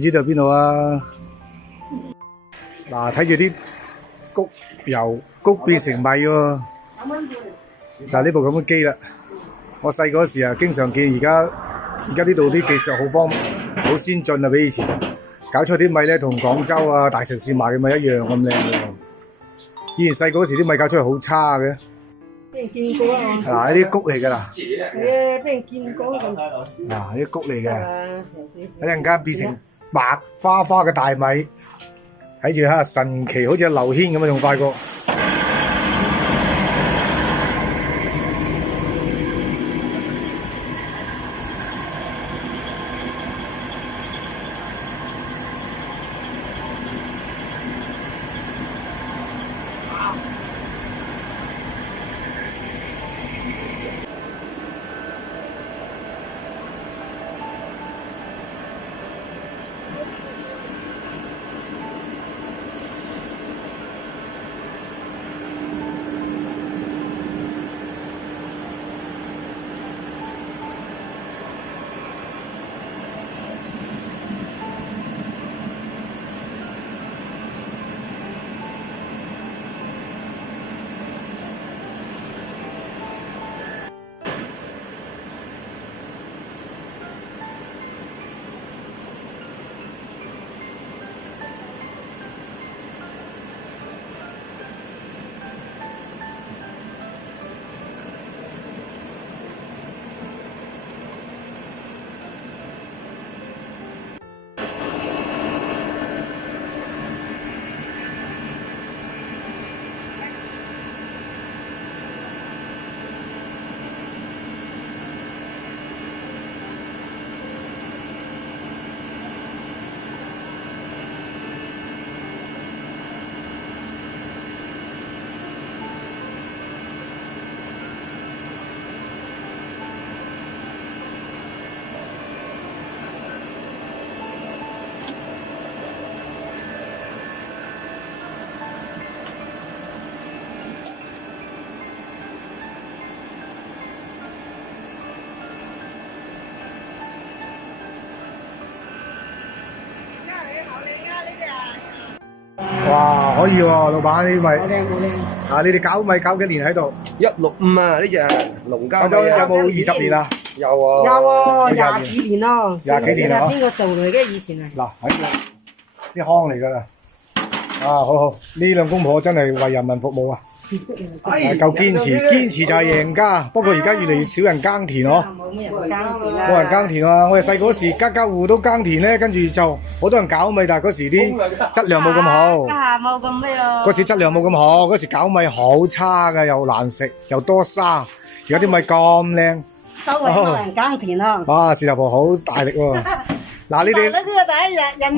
唔知道邊度啊？嗱，睇住啲谷由谷變成米喎，就係呢部咁嘅機啦。我細個嗰時啊，經常見，而家呢度啲技術好先進啊，比以前搞出啲米咧，同廣州啊大城市賣嘅米一樣咁靚喎。以前細個嗰時啲米搞出嚟好差嘅。俾人見過啊！嗱，呢啲谷嚟㗎啦。係啊，俾人見過咁。嗱，呢啲谷嚟嘅，一陣間變成白花花嘅大米，睇住嚇神奇，好似劉軒咁啊，仲快過。哇，可以喎，老闆呢啲米。好靚好靚。啊，你哋搞米搞幾年喺度？ 165啊，呢只農家米搞咗有啊，冇20年啊？有喎。有喎，廿廿幾年咯。廿幾年啦邊個做嚟嘅？以前係。嗱，喺度啲糠嚟㗎啦。啊，好好，呢兩公婆真係為人民服務啊！夠堅持，堅持就係贏家。不過而家越嚟越少人耕田嗬，冇乜人耕田啦。冇人耕田啊！我哋細個嗰時家家戶戶都耕田咧，跟住就好多人搞米，但係嗰時啲質量冇咁好。家下冇咁咩啊？嗰時質量冇咁好，嗰時搞米好差㗎，又難食，又多沙。而家啲米咁靚，周圍冇人耕田咯。哇！事頭婆好大力喎。嗱，你哋。呢個第一日印。